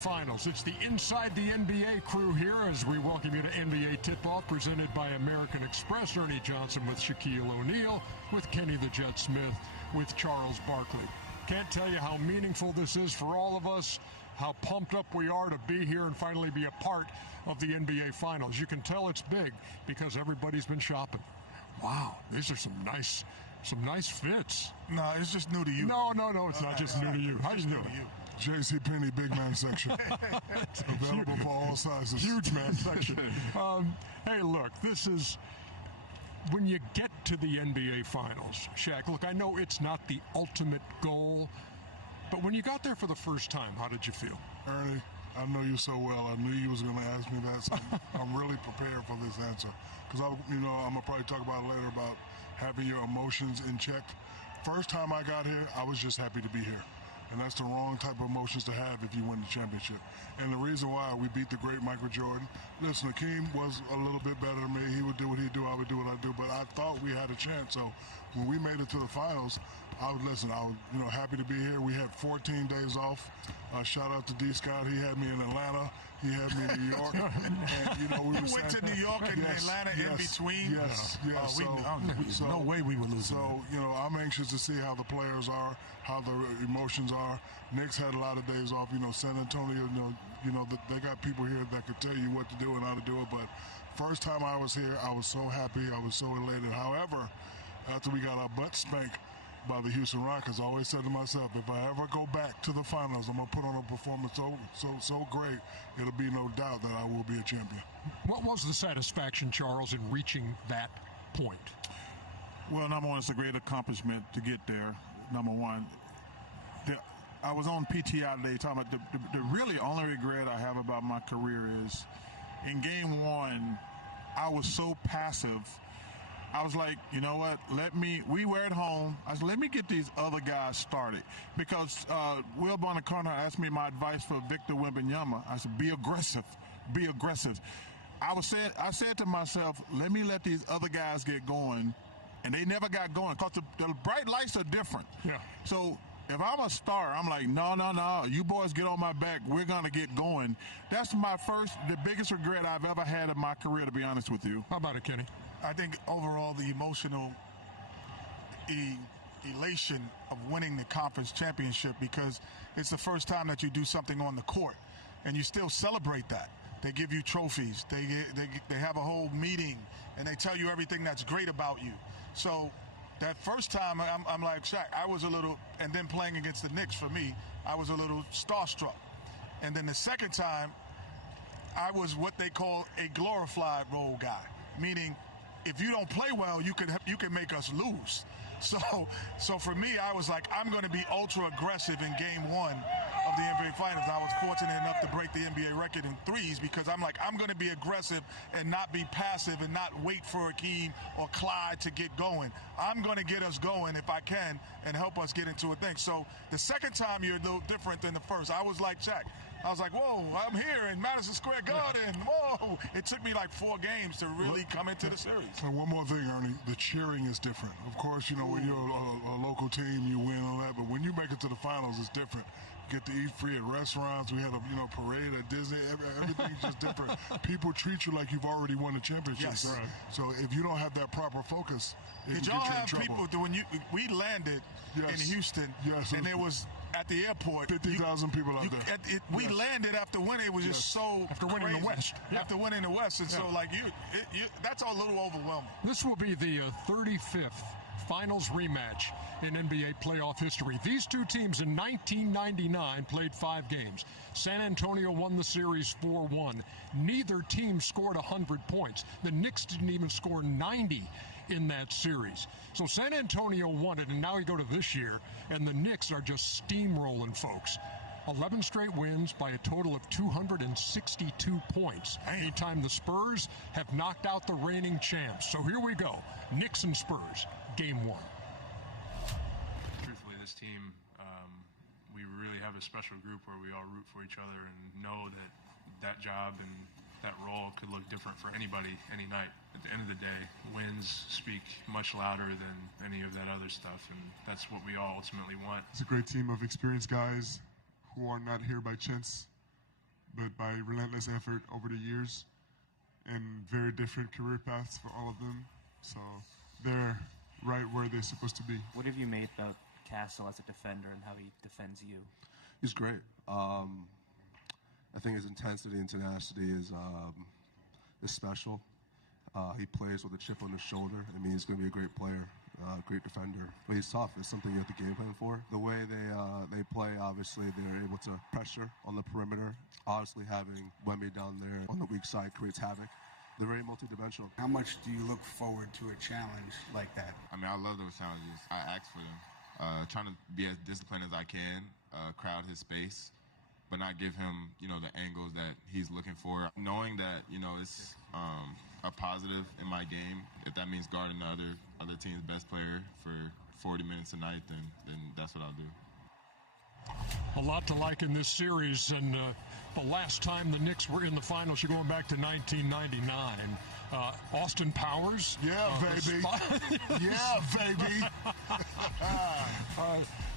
Finals. It's the Inside the NBA crew here as we welcome you to NBA Tip-Off presented by American Express. Ernie Johnson with Shaquille O'Neal, with Kenny the Jet Smith, with Charles Barkley. Can't tell you how meaningful this is for all of us, how pumped up we are to be here and finally be a part of the NBA Finals. You can tell it's big because everybody's been shopping. Wow, these are some nice fits. No, it's just new to you. No, it's not just new to you. How you doing? JCPenney big man section. Available for all sizes. Huge man section. Hey, look, this is when you get to the NBA Finals, Shaq. Look, I know it's not the ultimate goal, but when you got there for the first time, how did you feel? Ernie, I know you so well. I knew you was going to ask me that, so I'm really prepared for this answer. Because I'm going to probably talk about it later about having your emotions in check. First time I got here, I was just happy to be here. And that's the wrong type of emotions to have if you win the championship. And the reason why we beat the great Michael Jordan, listen, Hakeem was a little bit better than me. He would do what he'd do, I would do what I'd do. But I thought we had a chance. So when we made it to the finals, I was happy to be here. We had 14 days off. Shout out to D. Scott. He had me in Atlanta. He had me in New York. And, we went to New York and Atlanta in between. Yes. No way we would lose. So, I'm anxious to see how the players are, how the emotions are. Knicks had a lot of days off. San Antonio, they got people here that could tell you what to do and how to do it. But first time I was here, I was so happy. I was so elated. However, after we got our butt spanked by the Houston Rockets, I always said to myself, if I ever go back to the finals, I'm going to put on a performance so great, it'll be no doubt that I will be a champion. What was the satisfaction, Charles, in reaching that point? Well, number one, it's a great accomplishment to get there. Number one, I was on PTI today talking about the really only regret I have about my career is in game one, I was so passive. I was like, you know what, we were at home. I said, let me get these other guys started. Because Will Bonacona asked me my advice for Victor Wembanyama. I said, be aggressive. I said to myself, let me let these other guys get going. And they never got going because the bright lights are different. Yeah. So if I'm a star, I'm like, no, you boys get on my back. We're going to get going. That's the biggest regret I've ever had in my career, to be honest with you. How about it, Kenny? I think overall the emotional elation of winning the conference championship, because it's the first time that you do something on the court and you still celebrate that. They give you trophies. They have a whole meeting and they tell you everything that's great about you. So that first time I'm like Shaq, I was a little, and then playing against the Knicks for me, I was a little starstruck. And then the second time I was what they call a glorified role guy, meaning if you don't play well, you can make us lose. So for me, I was like, I'm going to be ultra aggressive in game one of the NBA Finals. I was fortunate enough to break the NBA record in threes because I'm like, I'm going to be aggressive and not be passive and not wait for Hakeem or Clyde to get going. I'm going to get us going if I can and help us get into a thing. So the second time you're a little different than the first. I was like Shaq. I was like, whoa, I'm here in Madison Square Garden. Whoa. It took me like 4 games to really come into the series. And one more thing, Ernie, the cheering is different. Of course, when you're a local team, you win all that. But when you make it to the finals, it's different. You get to eat free at restaurants. We had a parade at Disney. Everything's just different. People treat you like you've already won the championship. Yes. Right. So if you don't have that proper focus, did y'all have people when we landed in Houston and there was at the airport 50,000 people out there. We landed after winning. It was just so after winning crazy. the West. Yeah. After winning the West, and so like that's a little overwhelming. This will be the 35th finals rematch in NBA playoff history. These two teams in 1999 played 5 games. San Antonio won the series 4-1. Neither team scored 100 points. The Knicks didn't even score 90 in that series. So San Antonio won it, and now you go to this year, and the Knicks are just steamrolling folks. 11 straight wins by a total of 262 points. Anytime the Spurs have knocked out the reigning champs. So here we go. Knicks and Spurs, game 1. Truthfully, this team, we really have a special group where we all root for each other and know that job and that role could look different for anybody any night. At the end of the day, wins speak much louder than any of that other stuff, and that's what we all ultimately want. It's a great team of experienced guys who are not here by chance. but by relentless effort over the years and very different career paths for all of them. So they're right where they're supposed to be. What have you made about Castle as a defender and how he defends you? He's great. I think his intensity and tenacity is special. He plays with a chip on his shoulder. I mean, he's going to be a great player, great defender. But he's tough. It's something you have to game plan for. The way they play, obviously, they're able to pressure on the perimeter. Obviously, having Wemby down there on the weak side creates havoc. They're very multidimensional. How much do you look forward to a challenge like that? I mean, I love those challenges. I ask for them. Trying to be as disciplined as I can, crowd his space, but not give him, the angles that he's looking for. Knowing that, it's a positive in my game. If that means guarding the other team's best player for 40 minutes a night, then that's what I'll do. A lot to like in this series, and the last time the Knicks were in the finals, you're going back to 1999. Austin Powers. Yeah, baby. Yeah, baby.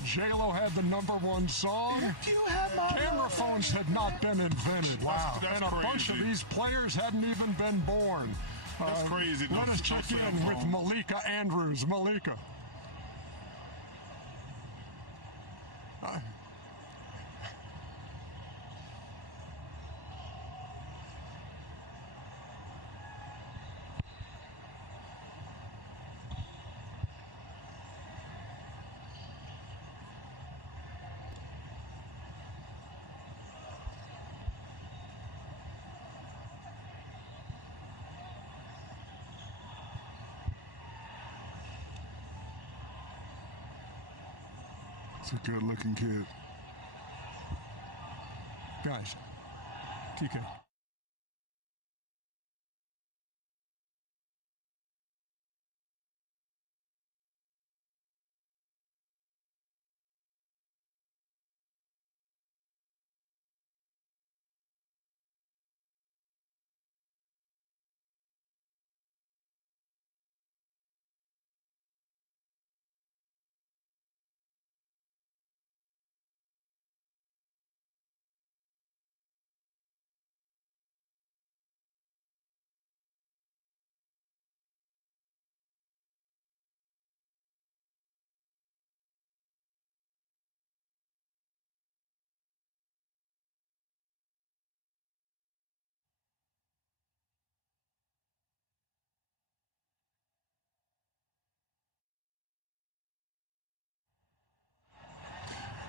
J-Lo had the #1 song. Camera phones had not been invented. Wow. And a bunch of these players hadn't even been born. That's crazy. Let us check in with Malika Andrews. Malika. It's a good-looking kid. Guys, TK.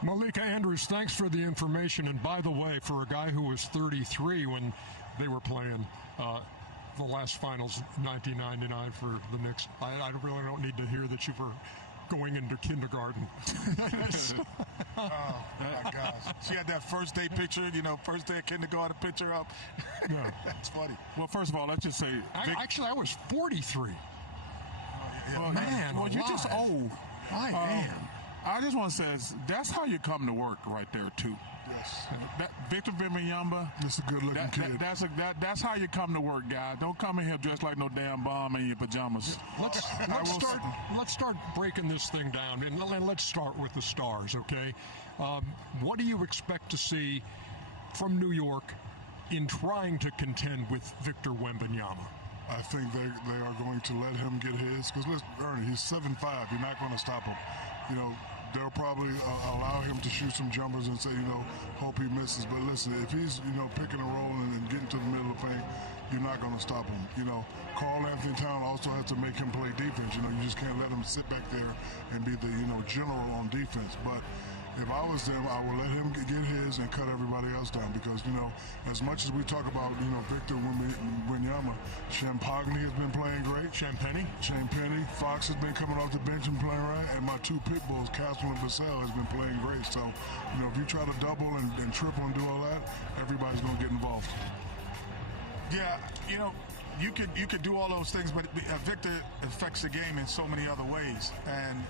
Malika Andrews, thanks for the information. And by the way, for a guy who was 33 when they were playing the last finals, 1999 for the Knicks, I really don't need to hear that you were going into kindergarten. Oh, my gosh. She had that first day picture, first day of kindergarten picture up. Yeah. That's funny. Well, first of all, let's just say... Actually, I was 43. Yeah. Man, well, you're just old. I am. I just want to say that's how you come to work right there, too. Yes. Victor Wembanyama. That's a good-looking kid. That's how you come to work, guy. Don't come in here dressed like no damn bomb in your pajamas. Let's start breaking this thing down, and let's start with the stars, okay? What do you expect to see from New York in trying to contend with Victor Wembanyama? I think they are going to let him get his. Because listen, Ernie, he's 7'5". You're not going to stop him. They'll probably allow him to shoot some jumpers and say, hope he misses. But listen, if he's, picking a roll and getting to the middle of the paint, you're not going to stop him. Karl Anthony Towns also has to make him play defense. You just can't let him sit back there and be the, general on defense. But if I was them, I would let him get his and cut everybody else down because, as much as we talk about, Victor Wembanyama, Champagny has been playing great. Champagny, Fox has been coming off the bench and playing right. And my two pit bulls, Castle and Vassell, has been playing great. So, if you try to double and triple and do all that, everybody's going to get involved. Yeah, you could do all those things, but Victor affects the game in so many other ways. And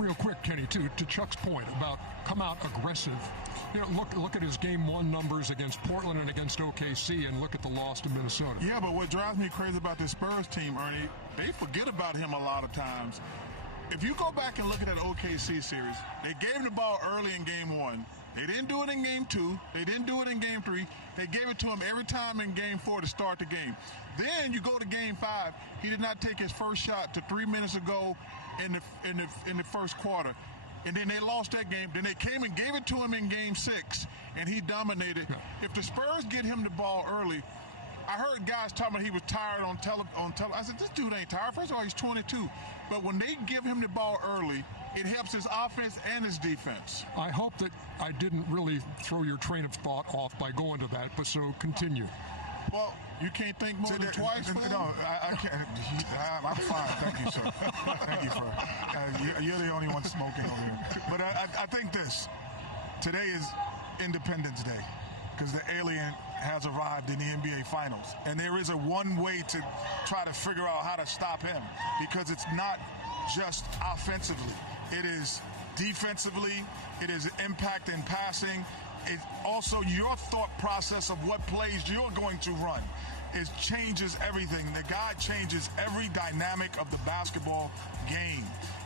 real quick, Kenny, to Chuck's point about come out aggressive. Look at his game one numbers against Portland and against OKC, and look at the loss to Minnesota. Yeah, but what drives me crazy about this Spurs team, Ernie, they forget about him a lot of times. If you go back and look at that OKC series, they gave him the ball early in game one. They didn't do it in game 2. They didn't do it in game 3. They gave it to him every time in game 4 to start the game. Then you go to game 5. He did not take his first shot to 3 minutes ago in the first quarter. And then they lost that game. Then they came and gave it to him in game 6, and he dominated. If the Spurs get him the ball early, I heard guys talking about he was tired on tele. I said, this dude ain't tired. First of all, he's 22. But when they give him the ball early, it helps his offense and his defense. I hope that I didn't really throw your train of thought off by going to that, but so continue. Well, you can't think more than twice? No, I can't. I'm fine. Thank you, sir. Thank you, sir. You're the only one smoking over here. But I think this. Today is Independence Day because the alien has arrived in the NBA Finals. And there is one way to try to figure out how to stop him because it's not just offensively. It is defensively. It is impact in passing. It's also your thought process of what plays you're going to run. It changes everything. The guy changes every dynamic of the basketball game.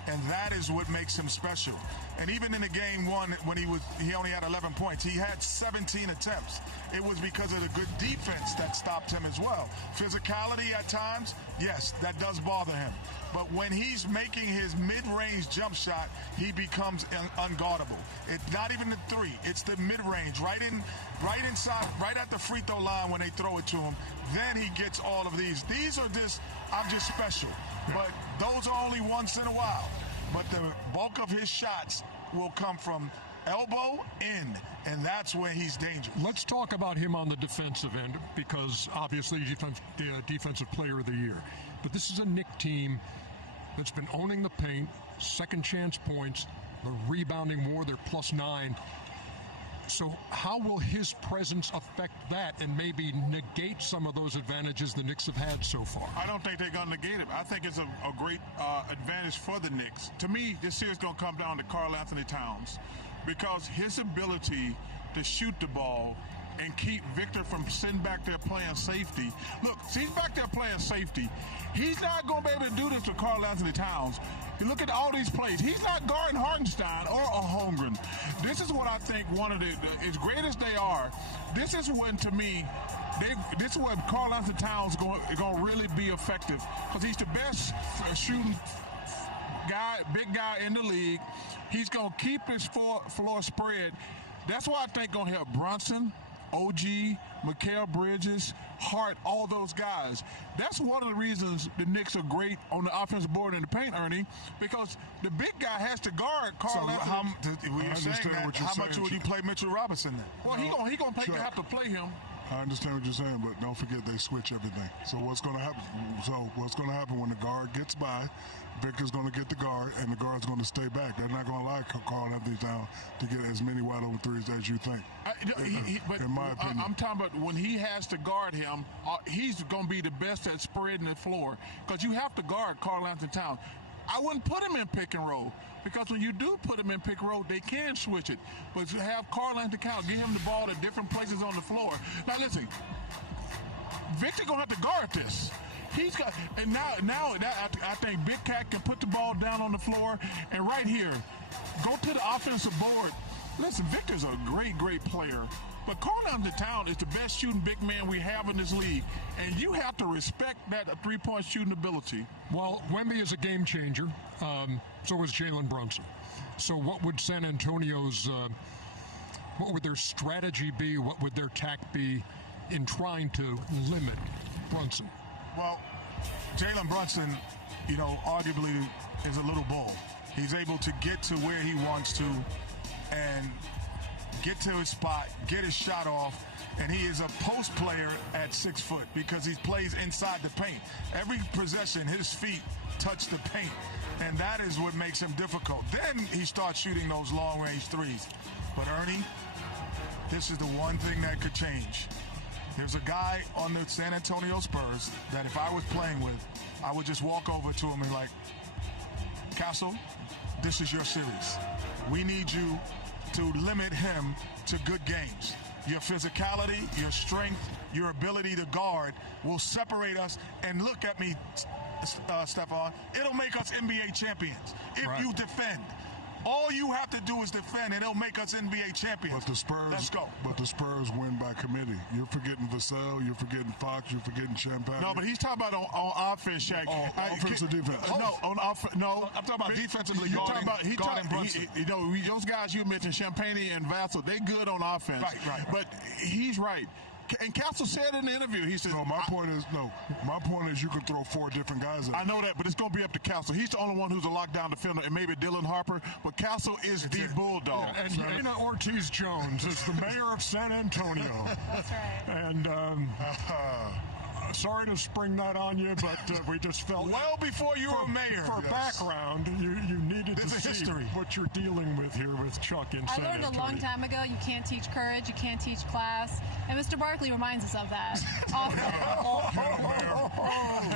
And that is what makes him special. And even in the game 1, when he only had 11 points, he had 17 attempts. It was because of the good defense that stopped him as well. Physicality at times, yes, that does bother him. But when he's making his mid-range jump shot, he becomes unguardable. It's not even the 3, it's the mid-range, right inside, right at the free throw line when they throw it to him. Then he gets all of these. These are I'm just special. But those are only once in a while. But the bulk of his shots will come from elbow in, and that's where he's dangerous. Let's talk about him on the defensive end because obviously he's defensive player of the year. But this is a Knicks team that's been owning the paint, second chance points, they're rebounding more, they're +9. So how will his presence affect that and maybe negate some of those advantages the Knicks have had so far? I don't think they're going to negate it. I think it's a great advantage for the Knicks. To me, this series is going to come down to Karl-Anthony Towns because his ability to shoot the ball and keep Victor from sitting back there playing safety. Look, he's back there playing safety. He's not going to be able to do this to Karl-Anthony Towns. You look at all these plays. He's not guarding Hartenstein or a Holmgren. This is what I think one of as great as they are, this is when, to me, this is when Karl-Anthony Towns is going to really be effective because he's the best shooting guy, big guy in the league. He's going to keep his floor spread. That's why I think going to help Brunson, OG, Mikal Bridges, Hart, all those guys. That's one of the reasons the Knicks are great on the offensive board in the paint, Ernie, because the big guy has to guard Karl-Anthony. How much would you play Mitchell Robinson then? Well, he gonna have to play him. I understand what you're saying, but don't forget they switch everything. So what's going to happen? When the guard gets by, Victor's going to get the guard, and the guard's going to stay back. They're not going to allow Karl-Anthony Towns to get as many wide open threes as you think. In my opinion, I'm talking about when he has to guard him, he's going to be the best at spreading the floor because you have to guard Karl-Anthony Towns. I wouldn't put him in pick and roll because when you do put him in pick and roll, they can switch it. But to have Karl-Anthony Towns give him the ball at different places on the floor. Now listen, Victor gonna have to guard this. He's got, and now I think Big Cat can put the ball down on the floor and right here, go to the offensive board. Listen, Victor's a great player. But Karl-Anthony Towns is the best shooting big man we have in this league, and you have to respect that three-point shooting ability. Well, Wemby is a game changer. So is Jalen Brunson. So what would San Antonio's, what would their strategy be? What would their tact be in trying to limit Brunson? Well, Jalen Brunson, arguably is a little bull. He's able to get to where he wants to and get to his spot, get his shot off, and he is a post player at 6 foot because he plays inside the paint. Every possession, his feet touch the paint, and that is what makes him difficult. Then he starts shooting those long-range threes. But Ernie, this is the one thing that could change. There's a guy on the San Antonio Spurs that if I was playing with, I would just walk over to him and like, Castle, this is your series. We need you to limit him to good games. Your physicality, your strength, your ability to guard will separate us. And look at me, Stephon, it'll make us NBA champions if you defend. All you have to do is defend, and it'll make us NBA champions. But the Spurs, let's go. But the Spurs win by committee. You're forgetting Vassell, you're forgetting Fox, you're forgetting Champagne. No, but he's talking about on offense, Shaq. Offense or defense? No, on offense. No, I'm talking about defensively. Those guys you mentioned, Champagne and Vassell, they good on offense. Right. But he's right. And Castle said in the interview, he said, my point is you can throw 4 different guys in. I know that, but it's going to be up to Castle. He's the only one who's a lockdown defender, and maybe Dylan Harper, but Castle is the bulldog. Yeah, and Gina Ortiz-Jones is the mayor of San Antonio. That's right. And sorry to spring that on you, but we just felt well before you were mayor. For background, you needed to see history. What you're dealing with here with Chuck in San Antonio. I learned a long time ago, you can't teach courage, you can't teach class, and Mr. Barkley reminds us of that.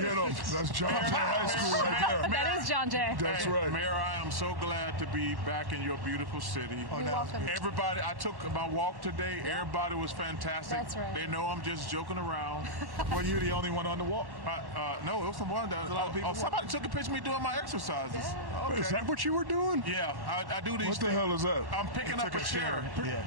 Get him. That's John Jay High School right there. That is John Jay. That's right. Mayor, I am so glad to be back in your beautiful city. You're welcome. Everybody, I took my walk today. Everybody was fantastic. That's right. They know I'm just joking around. Well, you're the only one on the walk. No, it was someone. There was a lot of people. Somebody took a picture of me doing my exercises. Yeah. Okay. Is that what you were doing? Yeah, I do these. What the hell is that? I'm picking up a chair. Yeah.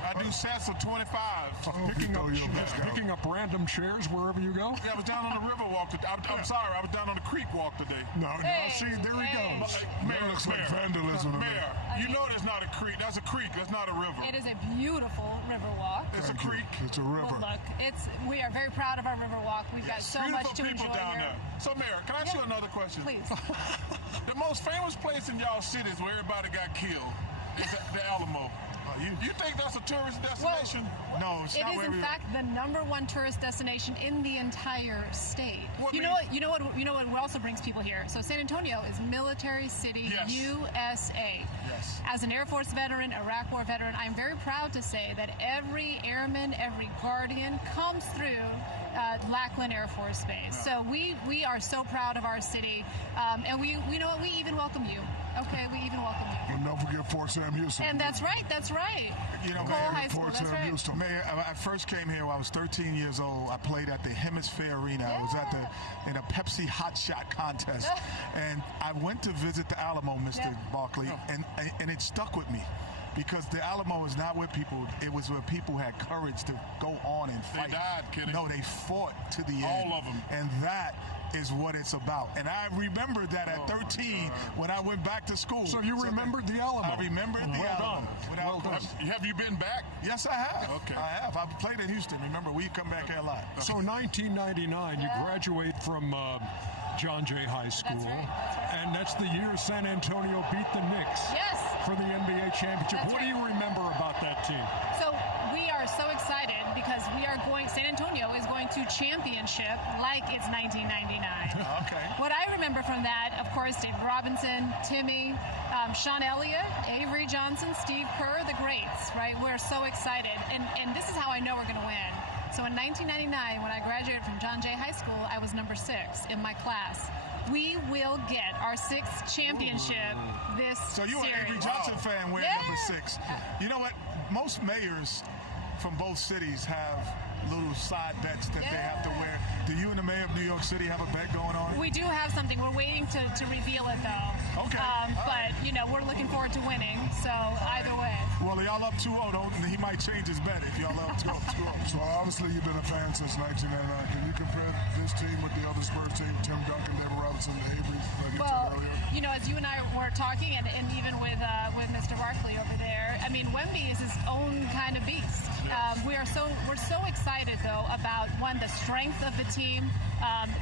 I do sets of 25. Picking up random chairs wherever you go? Yeah, I was down on the river walk today. I'm sorry, I was down on the creek walk today. No, see, there he goes. That looks like vandalism. Mayor, you know there's not a creek. That's a creek. That's not a river. It is a beautiful river walk. It's a creek. It's a river. Well, look, we are very proud of our river walk. We've got so much to enjoy down here. there. So, Mayor, can I ask you another question? Please. The most famous place in y'all cities where everybody got killed is the Alamo. You think that's a tourist destination? Well, no, it's not. It is in fact the #1 tourist destination in the entire state. You know what also brings people here. So San Antonio is Military City, USA. Yes. As an Air Force veteran, Iraq War veteran, I'm very proud to say that every airman, every guardian comes through Lackland Air Force Base. So we are so proud of our city, and we know what, we even welcome you. Okay, we even welcome you. And don't forget Fort Sam Houston. And that's right. You know, Cole High School, Fort that's Sam right. Houston. Mayor, I first came here when I was 13 years old. I played at the Hemisphere Arena. I was in a Pepsi Hot Shot contest, and I went to visit the Alamo, Mr. Barkley, and it stuck with me. Because the Alamo is not where people, it was where people had courage to go on and fight. They died, kidding. No, they fought to the end. All of them. And that is what it's about. And I remembered that at 13 when I went back to school. So you remembered the Alamo? I remembered the Alamo. Well done. Have you been back? Yes, I have. Okay. I have. I've played in Houston. Remember, we come back here a lot. So 1999, you graduate from John Jay High School. That's right. And that's the year San Antonio beat the Knicks for the NBA championship. What do you remember about that team? So we are so excited because San Antonio is going to championship like it's 1999. Okay. What I remember from that, of course, David Robinson, Timmy, Sean Elliott, Avery Johnson, Steve Kerr, the greats, right? We're so excited. And this is how I know we're going to win. So in 1999, when I graduated from John Jay High School, I was number 6 in my class. We will get our 6th championship this So you're series. an Avery Johnson fan wearing number 6. You know what? Most mayors from both cities have little side bets that they have to wear. Do you and the mayor of New York City have a bet going on? We do have something. We're waiting to reveal it, though. Okay. But, we're looking forward to winning. So either way. Well, y'all up 2-0, he might change his bet if y'all up 2-0. So obviously you've been a fan since 1999. Can you compare this team with the other Spurs team, Tim Duncan, David Robinson, Avery, like you said earlier? As you and I were talking, and even with Mr. Barkley over there, I mean, Wemby is his own kind of beast. We're so excited, though, about, one, the strength of the team,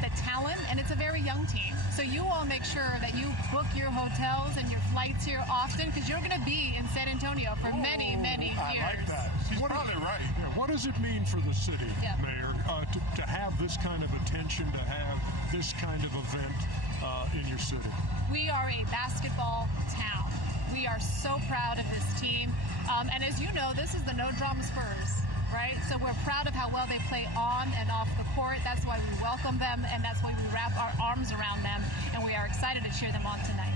the talent, and it's a very young team. So you all make sure that you book your hotels and your flights here often, because you're going to be in San Antonio for many, many years. I like that. She's probably right. Yeah, what does it mean for the city, Mayor, to have this kind of attention, to have this kind of event in your city? We are a basketball town. We are so proud of this team. And as you know, this is the No Drama Spurs, right? So we're proud of how well they play on and off the court. That's why we welcome them, and that's why we wrap our arms around them. And we are excited to cheer them on tonight.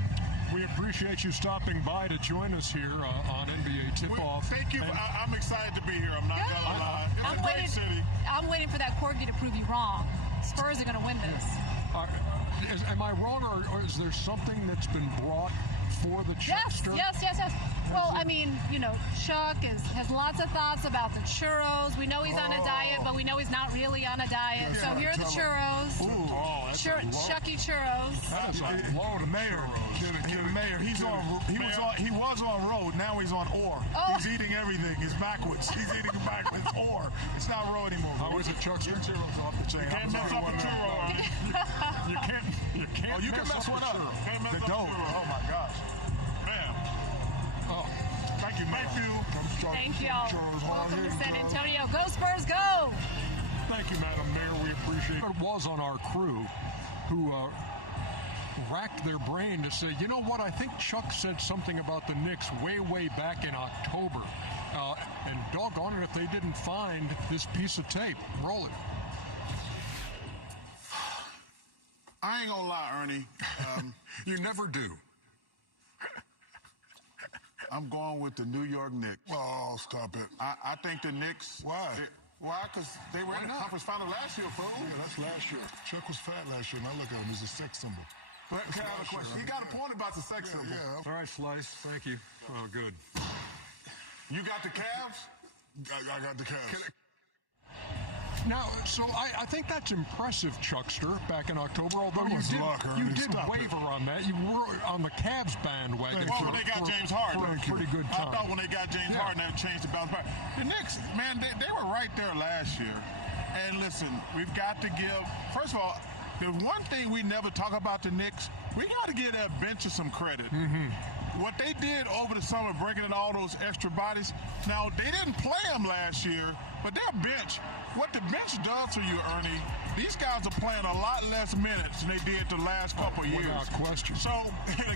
We appreciate you stopping by to join us here on NBA Tip-Off. Thank you. I'm excited to be here. I'm not going to lie. It's a great city. I'm waiting for that corgi to prove you wrong. Spurs are going to win this. Am I wrong, or is there something that's been brought for the Chuckster? Yes. Well, I mean, Chuck has lots of thoughts about the churros. We know he's on a diet, but we know he's not really on a diet. So here are the churros. Chucky churros. That's a load of Mayor. Mayor. He was on road. Now he's on ore. Oh. He's eating everything. He's backwards. He's eating backwards. Ore. It's not row anymore. How is it, Chuckster? Churros off the chain. You can't mess up a churro. You can't. Oh, you can mess one up. The dough. Oh my gosh. Man. Oh. Thank you, Matthew. Thank y'all. Welcome to San Antonio. Go Spurs, go! Thank you, Madam Mayor. We appreciate it. It was on our crew who racked their brain to say, you know what, I think Chuck said something about the Knicks way back in October. And doggone it if they didn't find this piece of tape. Roll it. I ain't gonna lie, Ernie. You never do. I'm going with the New York Knicks. Oh, stop it. I think the Knicks. Why? Why? Because they were in the conference final last year, fool. Yeah, that's last year. Chuck was fat last year. Now look at him. He's a sex symbol. But can I have a question? He got a point about the sex symbol. Yeah. All right, Slice. Thank you. Oh, good. You got the Cavs? I got the Cavs. Now, so I think that's impressive, Chuckster, back in October, although you did waver on that. You were on the Cavs bandwagon when they got James Harden. For a pretty good time. I thought when they got James Harden, that changed the bounce back. The Knicks, man, they were right there last year. And listen, we've got to give, first of all, the one thing we never talk about the Knicks, we got to give that bench some credit. What they did over the summer, bringing in all those extra bodies, now they didn't play them last year, but their bench, what the bench does for you, Ernie, these guys are playing a lot less minutes than they did the last couple of years. Without question. So,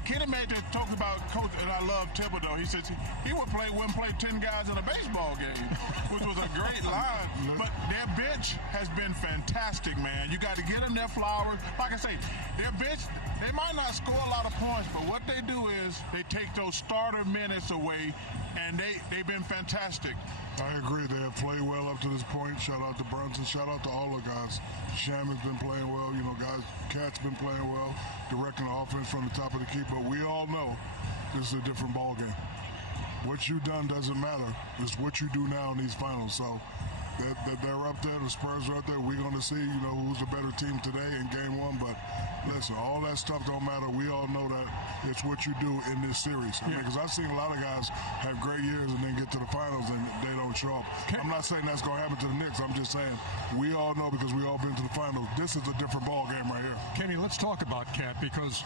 Kenny Major talked about coach, and I love Thibodeau. He says he wouldn't play 10 guys in a baseball game, which was a great line. But their bench has been fantastic, man. You got to get them their flowers. Like I say, their bench, they might not score a lot of points, but what they do is they take those starter minutes away, and they've been fantastic. I agree. They have played well up to this point. Shout out to Brunson. Shout out to all the guys. Sham has been playing well. Cat's been playing well, directing the offense from the top of the key. But we all know this is a different ball game. What you've done doesn't matter. It's what you do now in these finals. So they're up there. The Spurs are up there. We're going to see, who's the better team today in game one. But listen, all that stuff don't matter. We all know that it's what you do in this series. Because I've seen a lot of guys have great years and then get to the finals and they don't show up. I'm not saying that's going to happen to the Knicks. I'm just saying we all know because we all been to the finals. This is a different ball game right here. Kenny, let's talk about Cat because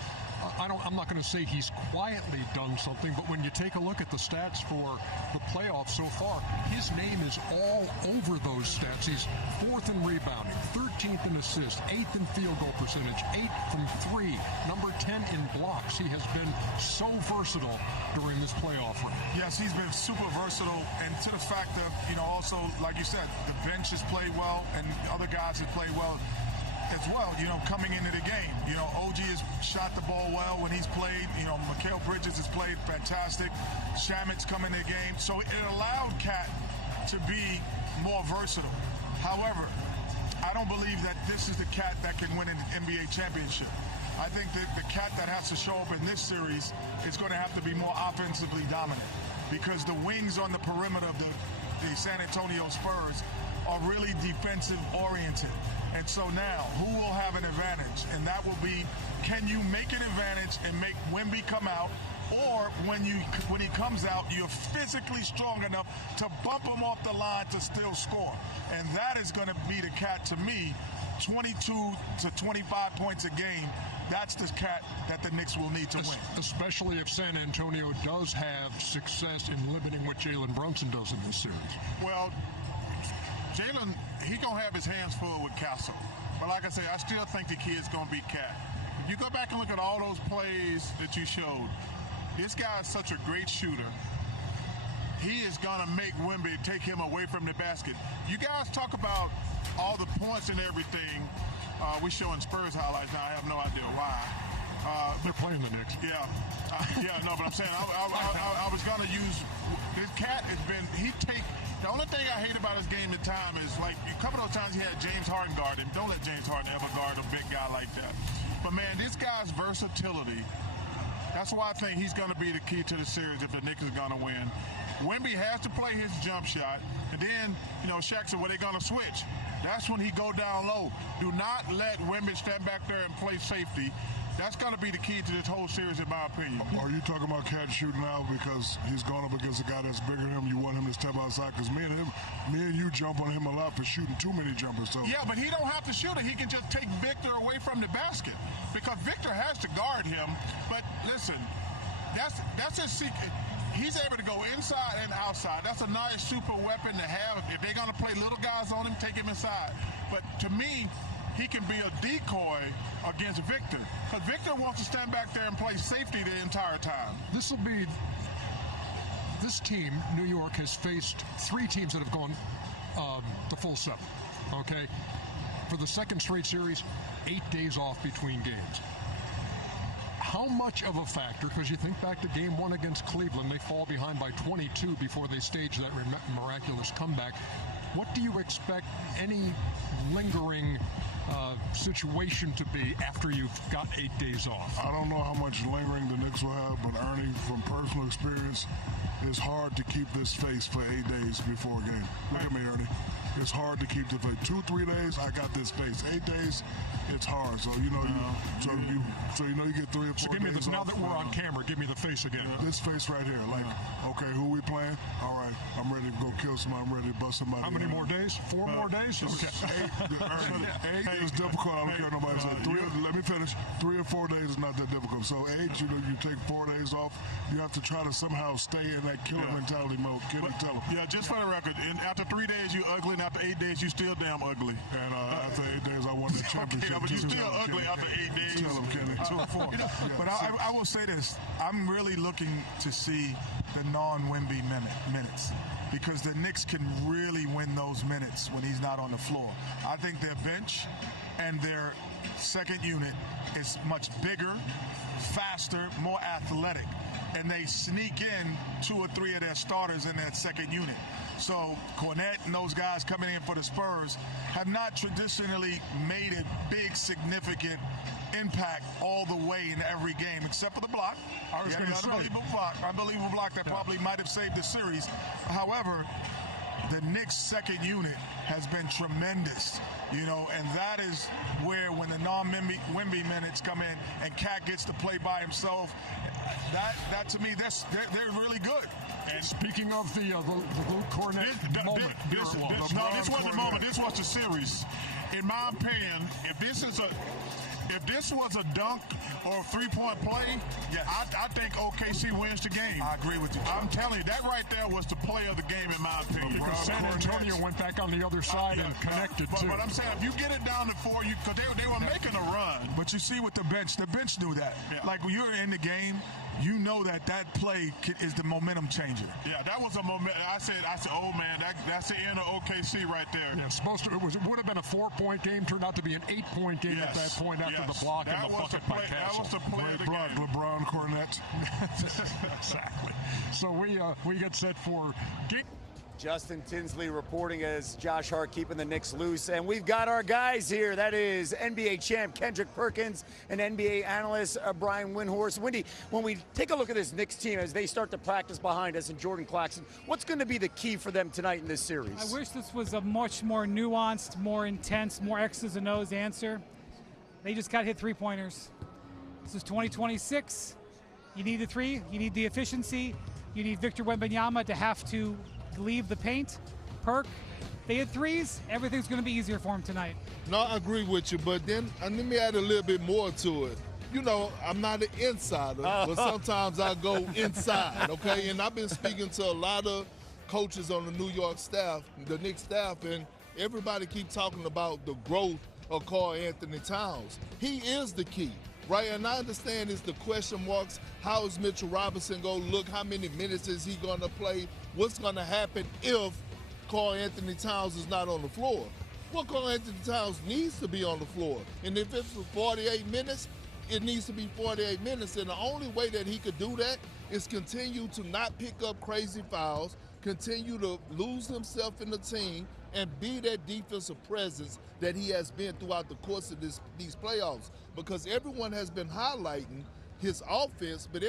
I'm not going to say he's quietly done something, but when you take a look at the stats for the playoffs so far, his name is all over those stats. He's 4th in rebounding, 13th in assists, 8th in field goal percentage, 8th from 3, number 10 in blocks. He has been so versatile during this playoff run. Yes, he's been super versatile, and to the fact that, also, like you said, the bench has played well, and other guys have played well as well, coming into the game. OG has shot the ball well when he's played. Mikal Bridges has played fantastic. Shamit's come in the game. So it allowed Cat to be more versatile. However, I don't believe that this is the Cat that can win an NBA championship. I think that the Cat that has to show up in this series is going to have to be more offensively dominant because the wings on the perimeter of the San Antonio Spurs are really defensive oriented. And so now, who will have an advantage? And that will be, can you make an advantage and make Wemby come out? Or when he comes out, you're physically strong enough to bump him off the line to still score. And that is going to be the Cat to me, 22 to 25 points a game. That's the Cat that the Knicks will need to win. Especially if San Antonio does have success in limiting what Jalen Brunson does in this series. Well, Jalen, he going to have his hands full with Castle. But like I say, I still think the kid's going to be Cat. If you go back and look at all those plays that you showed, this guy is such a great shooter. He is going to make Wemby take him away from the basket. You guys talk about all the points and everything. We're showing Spurs highlights now. I have no idea why. They're playing the Knicks. Yeah. But I'm saying I was going to use this Cat has been, the only thing I hate about his game at time is like a couple of times he had James Harden guard him. Don't let James Harden ever guard a big guy like that. But man, this guy's versatility That's why I think he's going to be the key to the series if the Knicks are going to win. Wemby has to play his jump shot, and then, Shaq said, well, they're going to switch. That's when he go down low. Do not let Wemby stand back there and play safety. That's going to be the key to this whole series, in my opinion. Are you talking about Cat shooting now because he's going up against a guy that's bigger than him? You want him to step outside? Because me and you jump on him a lot for shooting too many jumpers. So. Yeah, but he don't have to shoot it. He can just take Victor away from the basket because Victor has to guard him. But listen, that's his secret. He's able to go inside and outside. That's a nice super weapon to have. If they're going to play little guys on him, take him inside. But to me, he can be a decoy against Victor. Because Victor wants to stand back there and play safety the entire time. This team, New York, has faced 3 teams that have gone the full 7. Okay? For the second straight series, 8 days off between games. How much of a factor, because you think back to game 1 against Cleveland, they fall behind by 22 before they stage that miraculous comeback. What do you expect any lingering situation to be after you've got 8 days off? I don't know how much lingering the Knicks will have, but Ernie, from personal experience, it's hard to keep this face for 8 days before a game. Look at me, Ernie. It's hard to keep the face. 2-3 days, I got this face. 8 days, it's hard. So you get 3 or 4 days. So give me this. Now that we're on camera, give me the face again. This face right here. Okay, who we playing? All right, I'm ready to go kill somebody. I'm ready to bust somebody. How many more days? 4 more days? Okay. 8 is difficult. I don't care what nobody says. Let me finish. 3 or 4 days is not that difficult. So 8, you take 4 days off. You have to try to somehow stay in that killer mentality mode. Yeah, just for the record, after 3 days you ugly, and after 8 days you still damn ugly. And after 8 days I won the championship. Okay, but you still ugly after 8 days. Tell him, Kenny. But I will say this. I'm really looking to see the non-Wemby minutes because the Knicks can really win those minutes when he's not on the floor. I think their bench and their second unit is much bigger, faster, more athletic, and they sneak in 2 or 3 of their starters in that second unit. So Cornette and those guys coming in for the Spurs have not traditionally made a big, significant impact all the way in every game, except for the block. I was going to say. Unbelievable block that probably might have saved the series. However, the Knicks' second unit has been tremendous, and that is where when the non-Wemby minutes come in and Cat gets to play by himself, that to me, they're really good. And speaking of the Luke Cornette moment, this wasn't a moment. This was a series. In my opinion, if this was a dunk or a 3-point play, yes. I think OKC wins the game. I agree with you. I'm telling you, that right there was the play of the game, in my opinion. Because San Antonio went back on the other side and connected, too. But I'm saying, if you get it down to 4, because they were making a run. But you see with the bench knew that. Yeah. Like, when you're in the game, you know that play is the momentum changer. Yeah, that was a moment. I said, oh man, that's the end of OKC right there. Yeah, it would have been a 4-point game, turned out to be an 8-point game at that point after the block and the bucket by Castle. That was the play of the game. LeBron Cornette. Exactly. So we get set for game. Justin Tinsley reporting as Josh Hart keeping the Knicks loose. And we've got our guys here. That is NBA champ Kendrick Perkins and NBA analyst Brian Windhorst. Wendy, when we take a look at this Knicks team as they start to practice behind us and Jordan Clarkson, what's going to be the key for them tonight in this series? I wish this was a much more nuanced, more intense, more X's and O's answer. They just got to hit 3-pointers. This is 2026. You need the 3. You need the efficiency. You need Victor Wembanyama to have to leave the paint. Perk, they hit 3s, everything's going to be easier for him tonight. No, I agree with you, but then let me add a little bit more to it. I'm not an insider, but sometimes I go inside, okay? And I've been speaking to a lot of coaches on the New York staff, the Knicks staff, and everybody keep talking about the growth of Karl Anthony Towns. He is the key, right? And I understand it's the question marks. How is Mitchell Robinson going to look? How many minutes is he going to play? What's going to happen if Karl Anthony Towns is not on the floor? Well, Karl Anthony Towns needs to be on the floor. And if it's for 48 minutes, it needs to be 48 minutes. And the only way that he could do that is continue to not pick up crazy fouls, continue to lose himself in the team, and be that defensive presence that he has been throughout the course of these playoffs. Because everyone has been highlighting his offense, but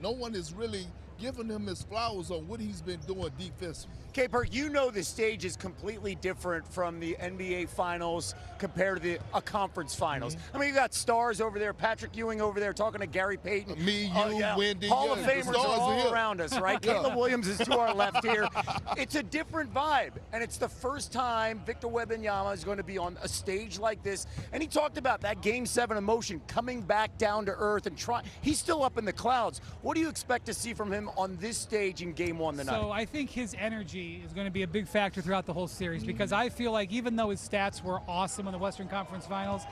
no one is really giving him his flowers on what he's been doing defensively. K-Perk, you know the stage is completely different from the NBA Finals compared to a conference Finals. I mean, you got stars over there, Patrick Ewing over there talking to Gary Payton. Me, you, Wendy. Hall of Famers are all around us, right? Yeah. Caleb Williams is to our left here. It's a different vibe, and it's the first time Victor Wembanyama is going to be on a stage like this. And he talked about that Game 7 emotion coming back down to earth and he's still up in the clouds. What do you expect to see from him on this stage in Game 1 tonight? So I think his energy is going to be a big factor throughout the whole series, because I feel like even though his stats were awesome in the Western Conference Finals,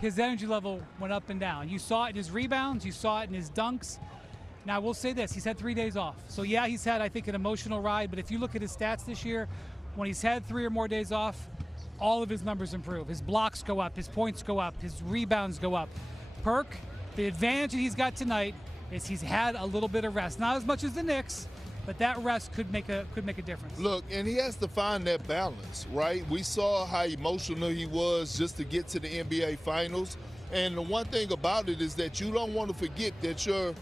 his energy level went up and down. You saw it in his rebounds, you saw it in his dunks. Now, we'll say this, he's had 3 days off. So yeah, he's had, I think, an emotional ride, but if you look at his stats this year, when he's had 3 or more days off, all of his numbers improve. His blocks go up, his points go up, his rebounds go up. Perk, the advantage that he's got tonight is he's had a little bit of rest. Not as much as the Knicks, but that rest could make a difference. Look, and he has to find that balance, right? We saw how emotional he was just to get to the NBA Finals. And the one thing about it is that you don't want to forget that your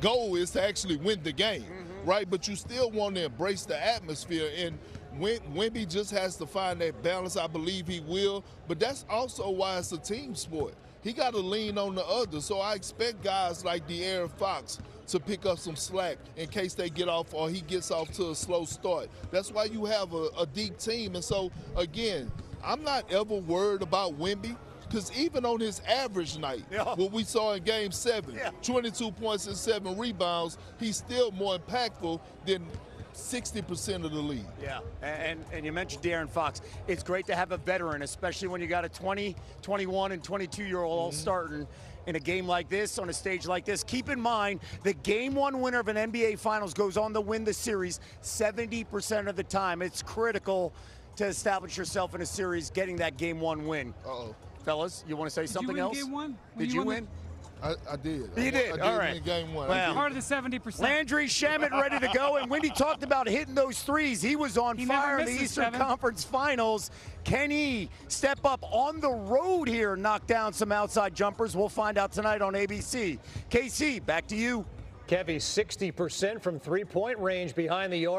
goal is to actually win the game, right? But you still want to embrace the atmosphere. And Wemby just has to find that balance. I believe he will. But that's also why it's a team sport. He got to lean on the others. So I expect guys like De'Aaron Fox to pick up some slack in case they get off or he gets off to a slow start. That's why you have a deep team. And so, again, I'm not ever worried about Wemby, because even on his average night, what we saw in Game 7, 22 points and 7 rebounds, he's still more impactful than 60% of the league. Yeah, and you mentioned De'Aaron Fox. It's great to have a veteran, especially when you got a 20, 21, and 22-year-old all starting in a game like this, on a stage like this. Keep in mind, the Game 1 winner of an NBA Finals goes on to win the series 70% of the time. It's critical to establish yourself in a series, getting that Game 1 win. Uh-oh. Fellas, you want to say something Did you win else? Game 1? Did you win? I did. You did? I did All right. win Game 1. Well, Part of the 70%. Landry Shamet ready to go, and Wendy talked about hitting those threes. He was on fire in the Eastern Conference Finals. Can he step up on the road here and knock down some outside jumpers? We'll find out tonight on ABC. KC, back to you. Kevy, 60% from three-point range behind the arc.